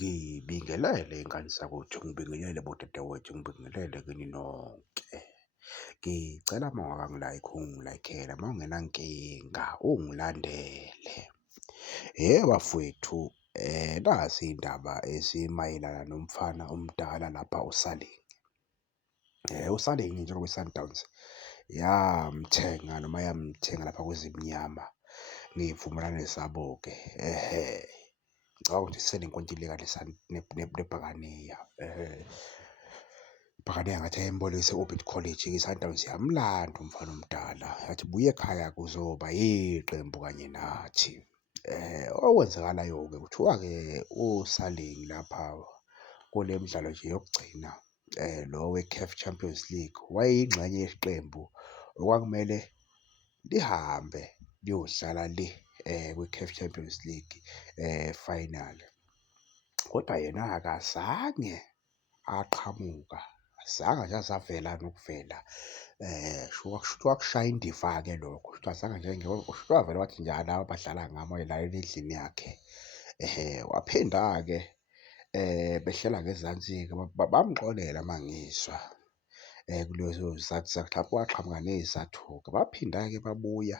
Ngibingelele ngani zakuthi, ngibingelele bodadewethu, ngibingelele kini nonke. Ngicela uma ungakangi-like ungi-like-ele, uma ungenankinga ungilandele. Bafowethu, nazi iy'ndaba ezimayelana nomfana omdala lapha uSaling. USaling njengoba i-Sundowns yamthenga noma yamthenga lapha kwezimnyama ngey'vumelwano zabo-ke. Ngicabanga ukuthi senenkontileka neBhakaniya. IBhakaniya ngathi yayimbolekise e-Orbit College-ke i-Sundowns yamlanda umfana omdala, yathi buya ekhaya kuzoba yiqembu kanye nathi. Okwenzakalayo-ke kuthiwa-ke uSaling lapha kule midlalo nje yokugcina lo we-CAF Champions League wayeyingxenye yesiqembu okwakumele lihambe liyodlala kwi-CAF Champions League final. Kodwa yena akazange aqhamuka, azange nje aze avela nokuvela. Kushuthi wakushaya indiva-ke lokho, kushuthi azange nje kushuthi wavele wathi nje laba abadlala ngami wayilalela endlini yakhe. Waphinda-ke behlela ngezansi-ke bamxolela mangizwa kulezo zizathu zakhe, mhlawumpe waqhamuka ney'zathu-ke. Baphinda-ke babuya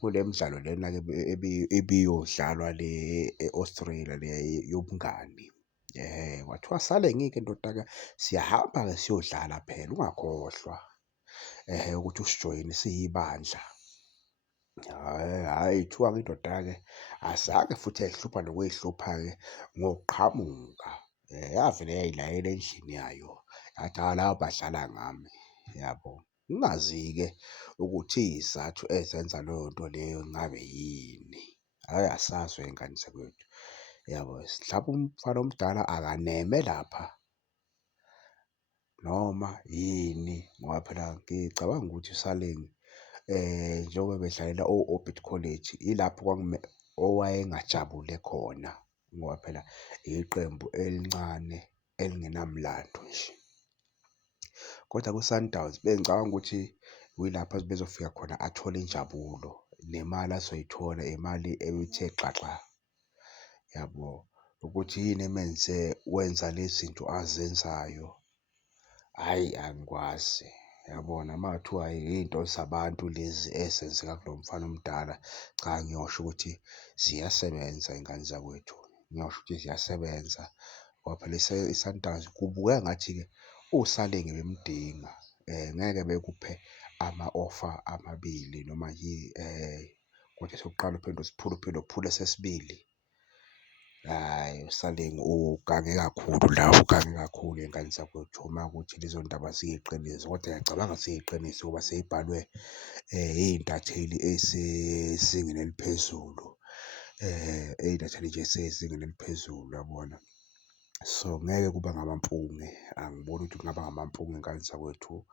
kule midlalo lena-ke ebiyodlalwa le e-Australia le yobungani. Kwathiwa Saling-ke ndoda-ke siyahamba-ke siyodlala phela ungakhohlwa ukuthi usijoyine siyibandla. Hhayi, kuthiwa-ke indoda-ke azange futhi yayihlupha nokuy'hlupha-ke ngokuqhamuka. Yavele yayilayela endlini yayo yathi laba badlala ngami, yabo. Ngingazi-ke ukuthi iy'zathu ezenza leyo nto leyo ngabe yini. Hhayi, asazi wey'ngane zakwethu, yabo. Mhlawumpe umfana omdala akaneme lapha noma yini ngoba phela ngicabanga ukuthi uSaling njengoba bedlalela o-Orbit College ilapho owayengajabule khona ngoba phela iqembu elincane elingenamlando nje. Kodwa ku-Sundowns bengicabanga ukuthi kuyilapho bezofika khona athole injabulo, nemali azoyithola imali ethe xaxa, yabo. Ukuthi yini emenze wenza lezi zinto azenzayo, hhayi angikwazi, yabona. Uma kuthiwa yiy'nto zabantu lezi ezenzeka kulo mfana omdala, cha ngiyosho ukuthi ziyasebenza iy'ngane zakwethu, ngiyosho ukuthi ziyasebenza ngoba phela i-Sundowns kubukeka ngathi-ke uSaling bemdinga. Ngeke bekuphe ama-offer amabili noma kothi esokuqala uphinde usiphule, uphinde uphule esesibili. Hhayi, uSaling ugange kakhulu la, ugange kakhulu iy'ngane zakwethu uma kuwukuthi lezo ndaba ziyiqiniso, kodwa ngiyacabanga ziyiqiniso ngoba seyibhalwe iy'ntatheli ey'sezingeni eliphezulu. Iy'ntatheli nje ezisezingeni eliphezulu, yabona. So, ngeke kube ngamampunge, angiboni ukuthi kungaba ngamampunge iy'ngane zakwethu.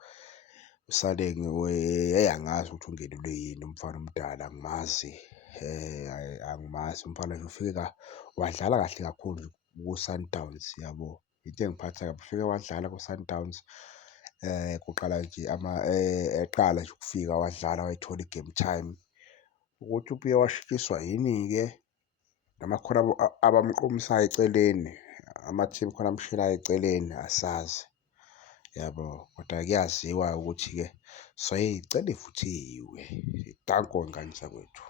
USaling angazi ukuthi ungenelwe yini umfana omdala, angimazi. Angimazi umfana nje ufike wadlala kahle kakhulu ku-Sundowns, yabo. Into engiphatha kabi, ufike wadlala ku-Sundowns kuqala nje eqala nje ukufika wadlala wayithola i-game time. Ukuthi ubuye washintshiswa yini-ke noma kukhona abamqomisayo eceleni, ama-team khona amshiyelayo eceleni, asazi, yabo. Kodwa kuyaziwa ukuthi-ke soyicela ivuthiwe. Danko, iy'ngane zakwethu.